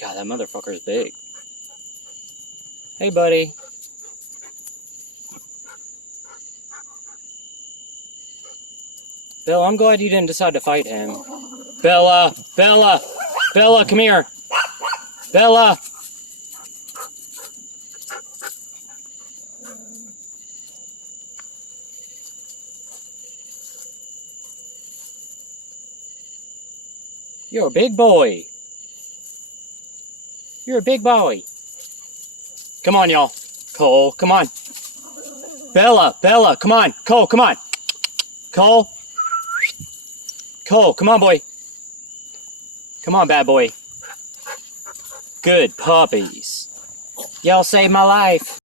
God, that motherfucker's big. Hey, buddy. Bill, I'm glad you didn't decide to fight him. Bella! Bella! Bella, come here! Bella! You're a big boy. You're a big boy. Come on, y'all. Cole, come on. Bella, Bella, come on. Cole, come on. Cole. Cole, come on, boy. Come on, bad boy. Good puppies. Y'all saved my life.